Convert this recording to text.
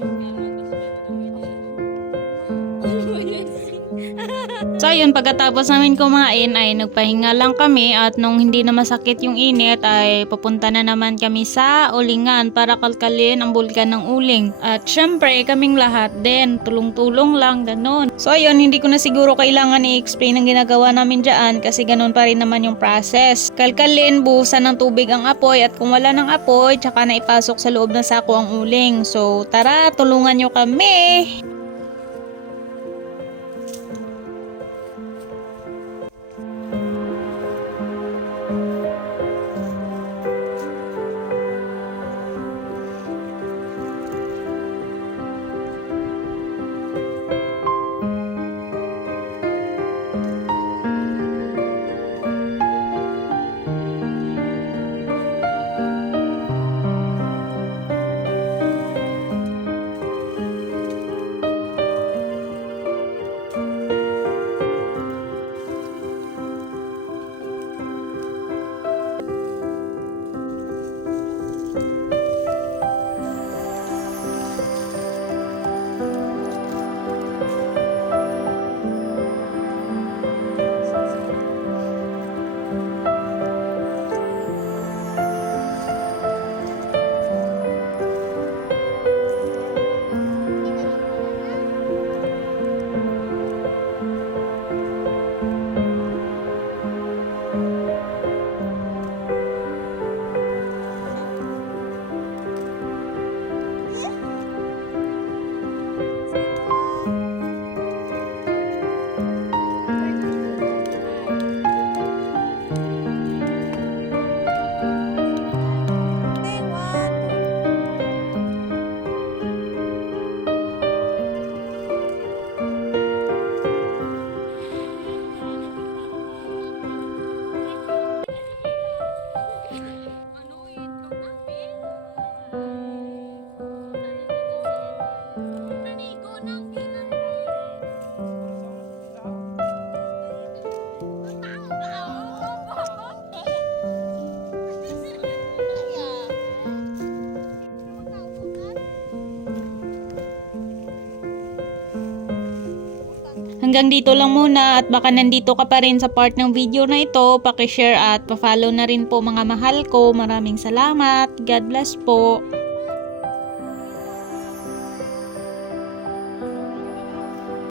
Amen. So ayun, pagkatapos namin kumain ay nagpahinga lang kami at nung hindi na masakit yung init ay papunta na naman kami sa ulingan para kalkalin ang bulkan ng uling. At syempre kaming lahat din, tulong-tulong lang, ganun. So ayun, hindi ko na siguro kailangan i-explain ang ginagawa namin dyan kasi ganun pa rin naman yung process. Kalkalin, buhusan ng tubig ang apoy at kung wala ng apoy, tsaka na ipasok sa loob ng sako ang uling. So tara, tulungan nyo kami! Hanggang dito lang muna at baka nandito ka pa rin sa part ng video na ito, pakishare at pa-follow na rin po mga mahal ko. Maraming salamat. God bless po.